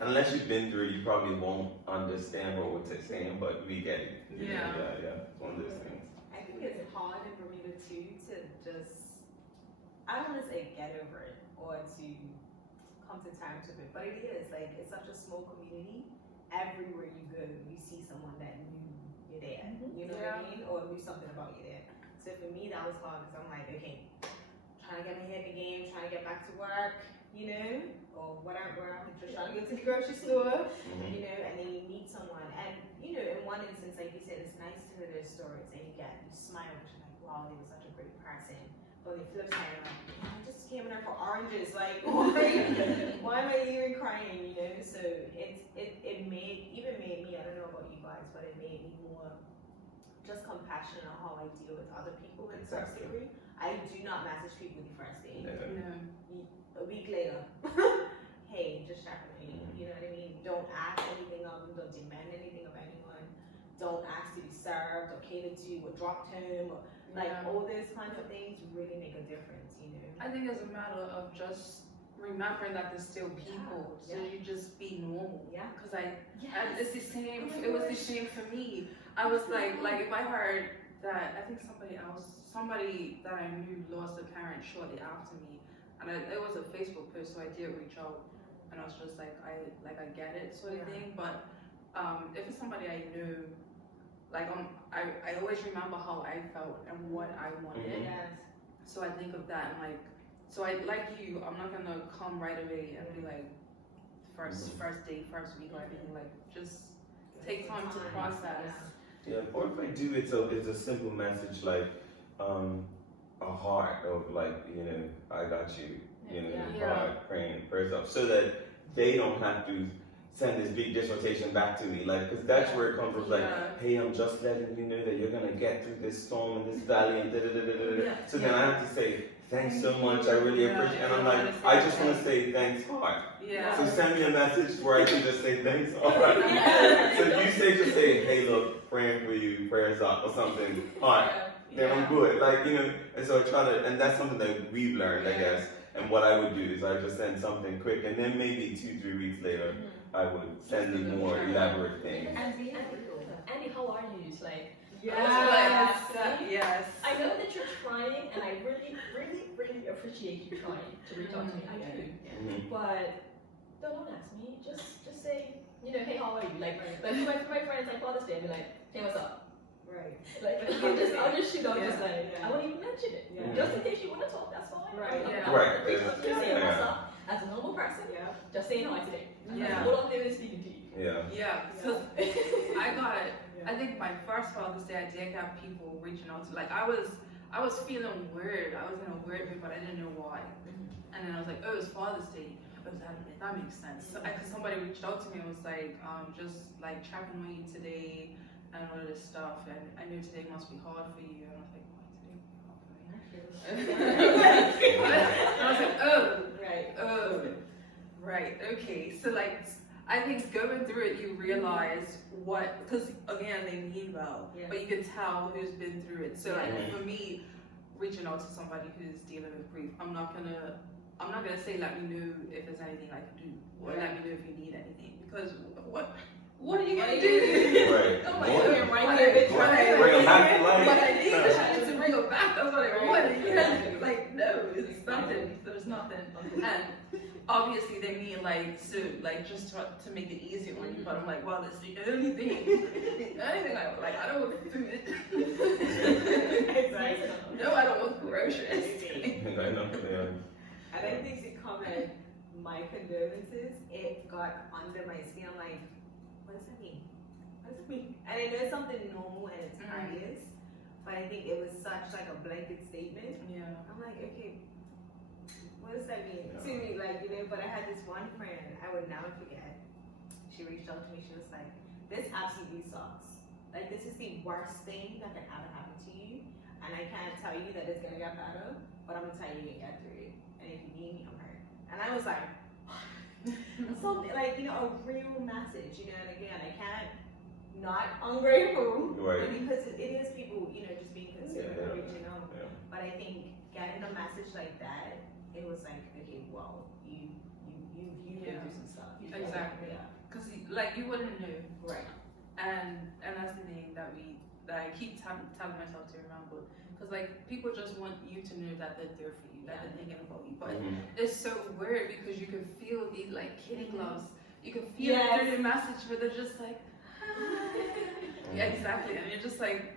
Unless you've been through it, you probably won't understand what we're saying, but we get it. It's one of those things. I think it's hard in Bermuda too to just, I don't want to say get over it or to come to terms with it, but it is like it's such a small community. Everywhere you go, you see someone that knew your dad. You know what I mean, or knew something about your dad. So for me, that was hard because I'm like, okay, trying to get my head in the game, trying to get back to work, you know, or whatever. I'm just trying to go to the grocery store, you know, and then you meet someone, and you know, in one instance, like you said, it's nice to hear their stories, and you smile, because you're like, wow, they were such a great person. But the flip side, I'm like, I just came in there for oranges, like, why am I even crying, you know? So it made me, I don't know about you guys, but it made me more just compassionate on how I deal with other people in some degree. I do not message people the first day. A week later, hey, just check on me. You know what I mean? Don't ask anything of them, don't demand anything of anyone. Don't ask to be served or catered to or dropped home or like all those kinds of things really make a difference, you know. I think it's a matter of just remembering that there's still people, so you just be normal. Because it's the same. It was the same for me. I was like if I heard that, I think somebody that I knew lost a parent shortly after me, and it was a Facebook post, so I did reach out, and I was just like I get it sort of thing. But if it's somebody I knew, like I always remember how I felt and what I wanted. So I think of that and like, so I like you. I'm not gonna come right away and be like first day, first week or anything. Like just take time to process. Or if I do, it's a simple message like a heart of like, you know, I got you. You know, heart, praying, prayers up, so that they don't have to send this big dissertation back to me, like, because that's where it comes from, like, hey, I'm just letting you know that you're gonna get through this storm and this valley and So then I have to say, thanks so much, I really appreciate it, and I'm like, I just want to say thanks heart. So send me a message where I can just say thanks heart. So you just say, hey, look, praying for you, prayers up, or something, heart. then I'm good. Like, you know, and so I try to, and that's something that we've learned, I guess. And what I would do is I just send something quick, and then maybe 2-3 weeks later, I would send the more elaborate thing. Andy, how are you? It's like, Yes. Yes. I know that you're trying, and I really, really, really appreciate you trying to reach out to me. I do. But don't ask me. Just say, you know, hey, how are you? Like for my friends, like Father's Day, I'll be like, hey, what's up? Right. Like I'll just shoot out, just like I won't even mention it. Just in case you want to talk, that's fine. Right. Right. Just saying what's up as a normal person. Just saying hi today. Hold on, David speaking to you. So I think my first Father's Day, I did get people reaching out to, like, I was feeling weird. I was in a weird mood, but I didn't know why. And then I was like, oh, it's Father's Day. Oh, that makes sense. So, cause somebody reached out to me and was like, just like checking on you today and all of this stuff. And I knew today must be hard for you. And I was like, why today must be hard for me? And I was like, oh, right, okay. So like, I think going through it, you realize what, because again, they mean well, but you can tell who's been through it. So like for me, reaching out to somebody who's dealing with grief, I'm not gonna say let me know if there's anything I can do, or let me know if you need anything, because what are you gonna do? Right. I'm like, bring them back to life. But I need to bring them back. That's what I want. Like, no, it's nothing. There's nothing. And obviously they mean like, so like just to make it easy on you, but I'm like, well, it's the only thing I like. I don't want food. No, I don't want groceries. And I think to comment my condolences, it got under my skin. I'm like, what does that mean? What does it mean? And I know it's something normal and it's obvious, but I think it was such like a blanket statement. I'm like, okay, what does that mean to me? Like, you know, but I had this one friend, I would never forget. She reached out to me, she was like, this absolutely sucks. Like, this is the worst thing that can ever happen to you. And I can't tell you that it's gonna get better, but I'm gonna tell you to get through it. And if you need me, I'm here. And I was like, something like, you know, a real message, you know, and again, I can't not ungrateful, because it is people, you know, just being considerate and reaching out. But I think getting a message like that, it was like, okay, well, you've been through some stuff. Exactly. Because like you wouldn't know. Right. And that's the thing that I keep telling myself to remember. Because like people just want you to know that they're there for you, that they're thinking about you. But it's so weird because you can feel these like kitty gloves. You can feel it through the message, but they're just like, exactly, and you're just like.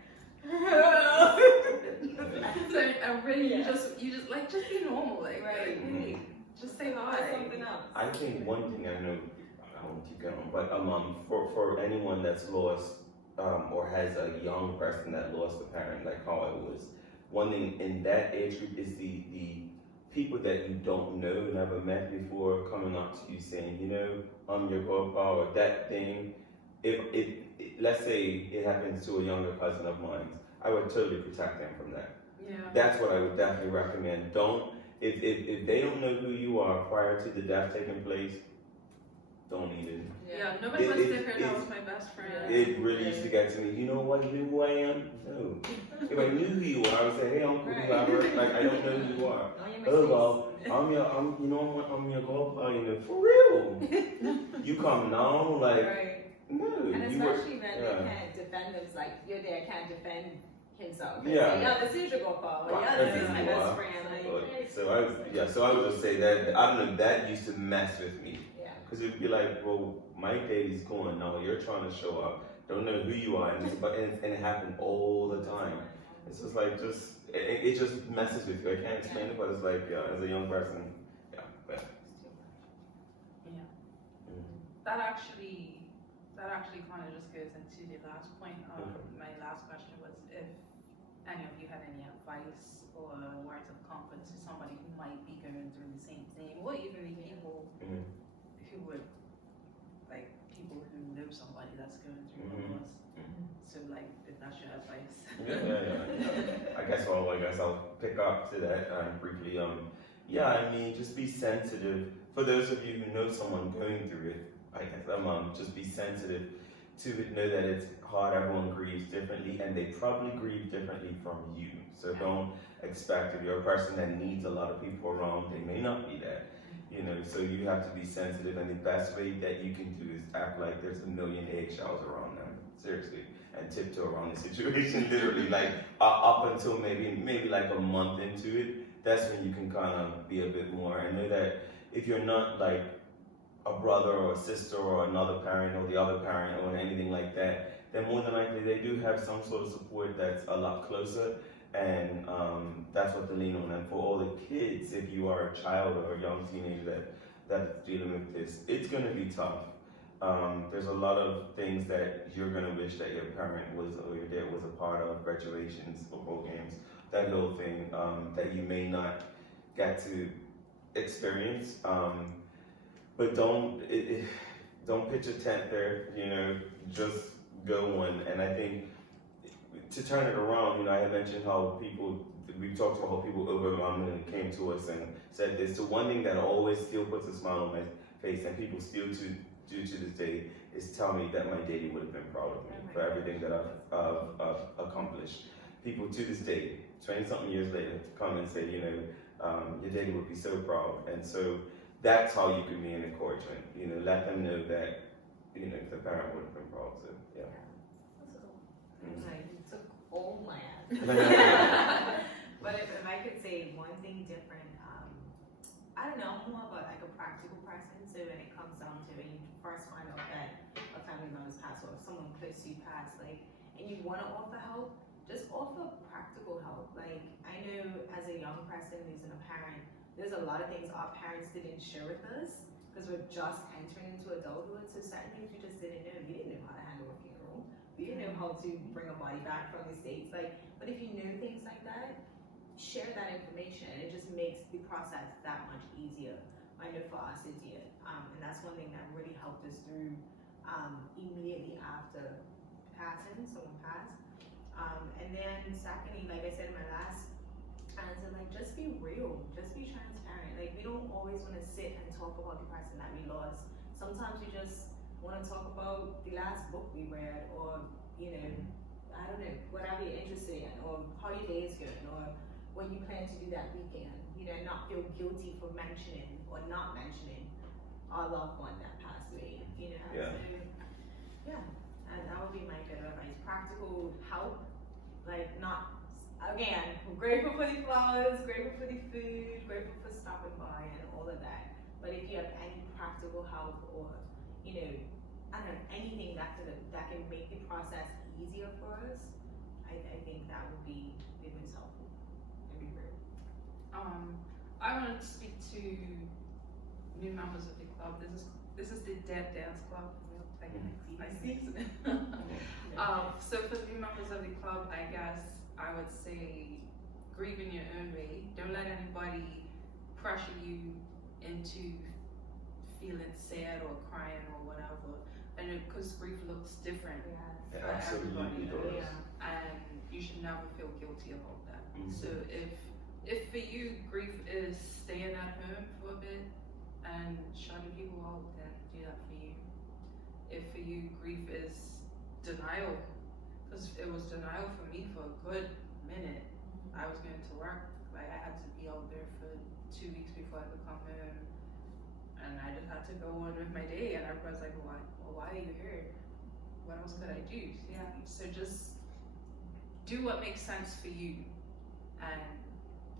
So and really, you just like just be normal, like really, just say hi. Something else. I think one thing I know, I won't keep going, but for anyone that's lost or has a young person that lost a parent, like how I was, one thing in that age group is the people that you don't know, never met before, coming up to you saying, you know, I'm your grandpa or that thing. If let's say it happens to a younger cousin of mine, I would totally protect them from that. That's what I would definitely recommend. Don't, if they don't know who you are prior to the death taking place, don't even. Nobody wants to hear that was my best friend. It really used to get to me. You know what? You know who I am? No. If I knew who you are, I would say, hey, Uncle, whoever. Like, I don't know who you are. Oh well, I'm your grandpa. You know, for real. You come now, like. No, and especially when they can't defend themselves, like your dad can't defend himself. This is your grandpa. This is my best friend. So I would just say that I don't know. That used to mess with me. Because it'd be like, well, my daddy's gone now. You're trying to show up. Don't know who you are, and it happened all the time. It's just like it just messes with you. I can't explain it, but it's like as a young person, That actually kind of just goes into the last point. My last question was if any of you had any advice or words of comfort to somebody who might be going through the same thing, or even people who would, like people who know somebody that's going through a loss. So like, if that's your advice. I guess I'll pick up to that briefly. I mean, just be sensitive. For those of you who know someone going through it, I guess just be sensitive. to know that it's hard. Everyone grieves differently, and they probably grieve differently from you. So don't expect, if you're a person that needs a lot of people around, they may not be that. You know, so you have to be sensitive, and the best way that you can do is act like there's a million eggshells around them, seriously, and tiptoe around the situation, literally, like up until maybe like a month into it. That's when you can kind of be a bit more, and know that if you're not like a brother or a sister or another parent or the other parent or anything like that, then more than likely they do have some sort of support that's a lot closer, and that's what to lean on. And for all the kids, if you are a child or a young teenager that's dealing with this, it's going to be tough. There's a lot of things that you're going to wish that your parent was or your dad was a part of, graduations, football games, that little thing that you may not get to experience. But don't pitch a tent there, you know, just go one. And I think to turn it around, you know, I had mentioned how we talked about how people overwhelmingly came to us and said this. So one thing that always still puts a smile on my face, and people still do to this day, is tell me that my daddy would have been proud of me for everything that I've accomplished. People to this day, 20-something years later, come and say, you know, your daddy would be so proud. And so that's how you can be an encouragement. You know, let them know that, you know, the parent would have been proud. So yeah. That's cool. Like, you took all my ass. Mm-hmm. But if I could say one thing different, I don't know, I'm more of a practical person. So when it comes down to when you first find out that a family member's passed or someone close to you passed, like, and you want to offer help, just offer practical help. Like, I know as a young person losing a parent, there's a lot of things our parents didn't share with us because we're just entering into adulthood. So certain things we just didn't know. We didn't know how to handle a funeral. We didn't know how to bring a body back from the States. Like, but if you know things like that, share that information. It just makes the process that much easier. I know for us it did. And that's one thing that really helped us through immediately after passing, someone passed. And then secondly, like I said in my last answer, like, just be real, just be transparent. Like, we don't always want to sit and talk about the person that we lost. Sometimes we just want to talk about the last book we read, or, you know, I don't know, whatever you're interested in, or how your day is going, or what you plan to do that weekend. You know, not feel guilty for mentioning or not mentioning our loved one that passed away. You know, Yeah. so yeah, and that would be my good advice. Practical help, like, not. Again, I'm grateful for the flowers, grateful for the food, grateful for stopping by and all of that. But if you have any practical help, or, you know, I don't know, anything that can make the process easier for us, I think that would be the most helpful and be real. I want to speak to new members of the club. This is the Dead Dance Club. I see. So for new members of the club, I guess I would say grieve in your own way. Don't let anybody pressure you into feeling sad or crying or whatever. And because grief looks different Yeah, for absolutely everybody, does. and you should never feel guilty about that. Mhm. So if for you grief is staying at home for a bit and shutting people out, then do that for you. If for you grief is denial, because it was denial for me for a good minute. I was going to work, like I had to be out there for 2 weeks before I could come home, and I just had to go on with my day. And everybody's like, why are you here? What else could I do? Yeah. So just do what makes sense for you, and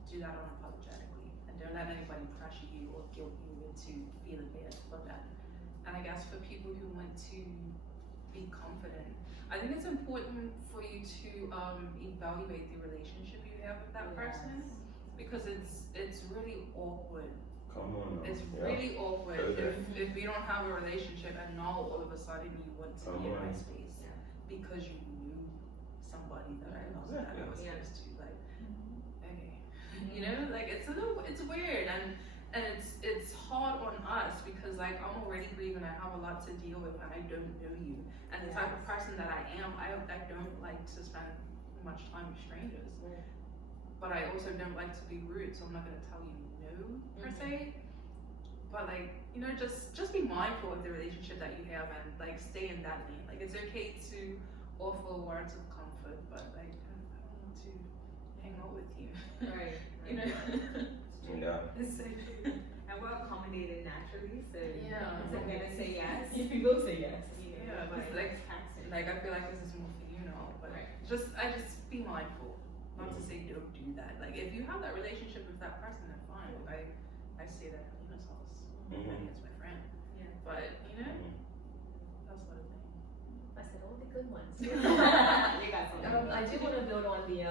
do that unapologetically, and don't let anybody pressure you or guilt you into feeling bad for that. And I guess for people who want to be confident, I think it's important for you to evaluate the relationship you have with that person, because it's really awkward. Come on now. It's Yeah. really awkward Okay. if you don't have a relationship and now all of a sudden you want to be in my Come on. space because you knew somebody that I lost that I was Yeah. supposed to, like, okay, you know, like it's weird, and it's hard on us because, like, I'm already grieving, I have a lot to deal with, and I don't know you, and the type of person that I am, I don't like to spend much time with strangers, but I also don't like to be rude, so I'm not going to tell you no per se. but like, you know, just be mindful of the relationship that you have and like stay in that lane. Like it's okay to offer words of comfort, but like I don't want to hang out with you. Right. You know. Yeah. It's so true. And we're accommodated naturally, so Yeah. I'm gonna say yes. You will say yes. Yeah, but it's like taxing. I feel like this is more for you now, but Right. I just be mindful. Not to say don't do that. Like if you have that relationship with that person, then fine. Like I say that in Alina's house. Mhm. It's my friend. Yeah. But you know, Mhm. that's what I think. I said all the good ones. You got something. I do want to build on the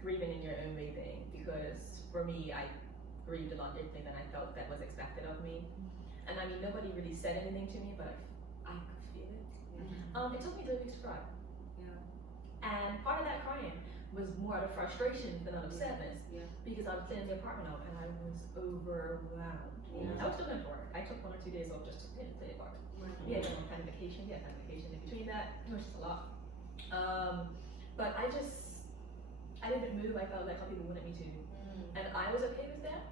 grieving in your own way thing, because for me, I grieved a lot differently than I felt that was expected of me. And I mean, nobody really said anything to me, but I could feel it. It took me 3 weeks to cry. Yeah. And part of that crying was more out of frustration than out of sadness, Yeah. because I was in the apartment now and I was overwhelmed. Yeah. I was still going to work. I took 1 or 2 days off just to play apart. We had some kind of vacation, we had kind of vacation in between that. It was just a lot. But I didn't move. I felt like how people wanted me to. And I was okay with that,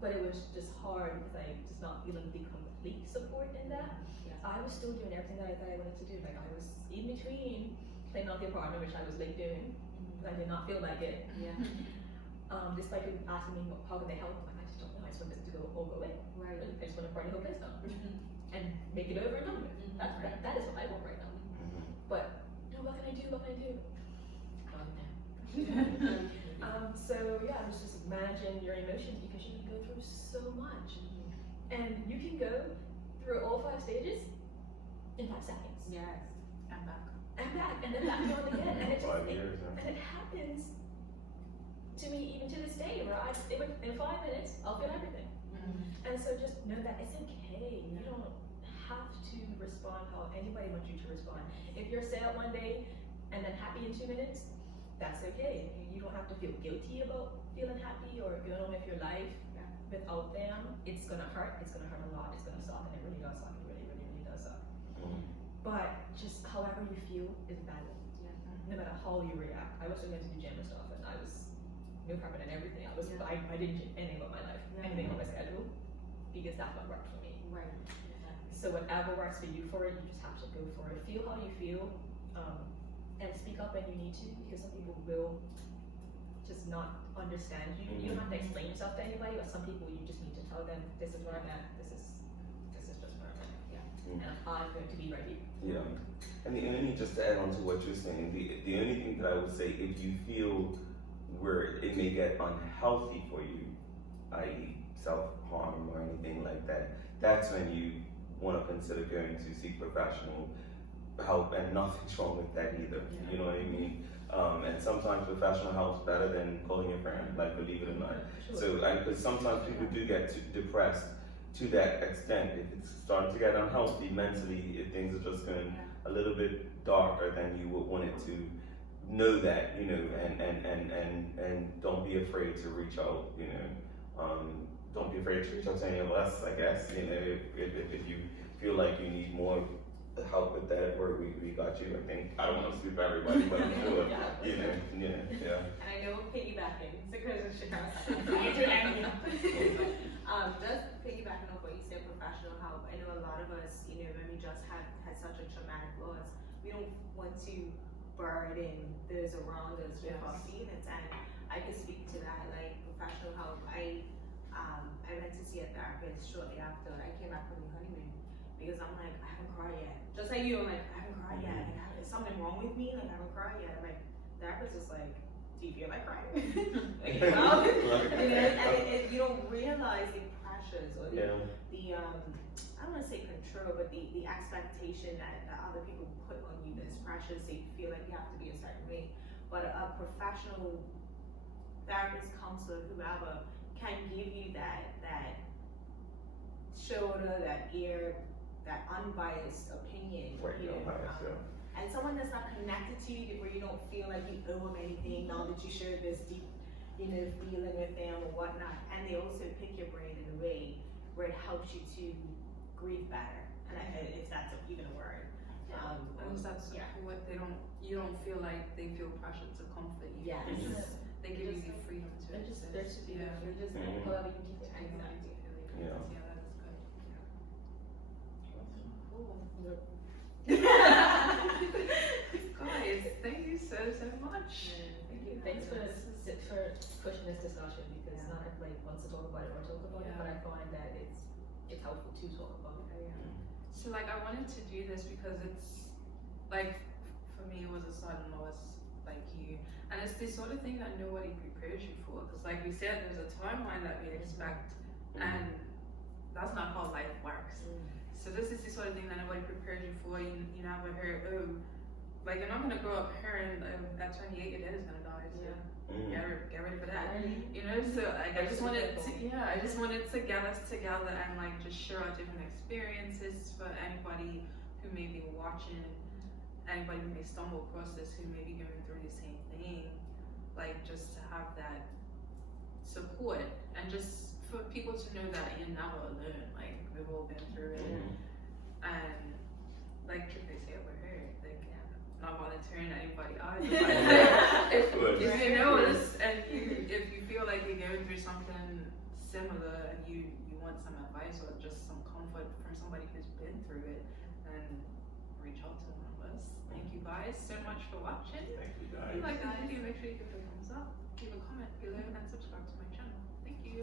but it was just hard because I was not feeling the complete support in that. Yeah. I was still doing everything that I wanted to do. Like I was in between cleaning out the apartment, which I was late doing, but I did not feel like it. Yeah. Despite people asking me how can they help, I'm like, I just don't know. I just want this to all go away. Right. I just want to burn the whole place down and make it over and done with. That is what I want right now. Mhm. But no, what can I do? What can I do? Calm down. So yeah, I was just managing your emotions because you can go through so much, and you can go through all 5 stages in 5 seconds, Yes. I'm back. and back, and then back on again, and it 5 years, huh? and it happens to me even to this day, where in 5 minutes I'll feel everything, and so just know that it's okay. You don't have to respond how anybody wants you to respond. If you're sad one day and then happy in 2 minutes, that's okay. You don't have to feel guilty about feeling happy or going on with your life without them. It's gonna hurt. It's gonna hurt a lot. It's gonna suck, and it really does suck. It really, really, really does suck. Mhm. But just however you feel is valid. No matter how you react. I was still going to the gym and stuff, and I was meal prepping and everything. I didn't change anything about my life, anything on my schedule, because that's what worked for me. Right. So whatever works for you for it, you just have to go for it. Feel how you feel, and speak up when you need to, because some people will just not understand you. You don't have to explain yourself to anybody, but some people you just need to tell them, this is where I'm at, this is just where I'm at, and I'm going to be right here. Yeah. And the only, just to add on to what you're saying, the only thing that I would say, if you feel where it may get unhealthy for you, i.e. self-harm or anything like that, that's when you want to consider going to seek professional help, and nothing's wrong with that either. You know what I mean? And sometimes professional help's better than calling your friend, like, believe it or not. So, because sometimes people do get depressed to that extent. If it's starting to get unhealthy mentally, if things are just going a little bit darker than you would want it to, know that, you know, and don't be afraid to reach out, you know. Don't be afraid to reach out to any of us, I guess, you know, if you feel like you need more help with that work, we got you. I think I don't want to speak for everybody, but I'm sure, you know, yeah. And I know we're piggybacking because of Chicago. I do anything. Just piggybacking off what you said, professional help. I know a lot of us, you know, when we just had such a traumatic loss, we don't want to burden those around us with our feelings. And I can speak to that, like professional help. I went to see a therapist shortly after I came back from the honeymoon, because I'm like, I haven't cried yet. Just like you, I'm like, I haven't cried yet. Like, is something wrong with me? Like, I haven't cried yet. I'm like, therapist is like, do you feel like crying? Like, well, and you don't realize the pressures or the I don't want to say control, but the expectation that other people put on you, those pressures, they feel like you have to be a certain way. But a professional therapist, counselor, whoever, can give you that shoulder, that ear, that unbiased opinion. And someone that's not connected to you, where you don't feel like you owe them anything, now that you share this deep, you know, feeling with them or whatnot. And they also pick your brain in a way where it helps you to grieve better, and if that's even a word. That's what you don't feel like they feel pressure to comfort you. Yes. They give you the freedom to. They're just yeah. however you can keep it. Yeah, that is good. Nope. Guys, thank you so much. Thank you. Thanks for pushing this discussion because not everybody wants to talk about it or talk about it, but I find that it's helpful to talk about it. So like I wanted to do this because it's like for me it was a sudden loss, like you, and it's the sort of thing that nobody prepares you for. Because like we said, there's a timeline that we expect, and that's not how life works. So this is the sort of thing that nobody prepares you for. You never hear, oh, like you're not gonna grow up hearing at 28 your dad is gonna die. So get ready for that. You know, so like I just wanted to get us together and like just share our different experiences for anybody who may be watching, anybody who may stumble across this, who may be going through the same thing, like just to have that support and just for people to know that you're never alone. Like we've all been through it, and like they say over here, like not volunteering anybody either. If you know this and if you feel like you're going through something similar and you want some advice or just some comfort from somebody who's been through it, then reach out to one of us. Thank you guys so much for watching. Thank you If guys. you like the video, make sure you give it a thumbs up, leave a comment below, and subscribe to my channel. Thank you.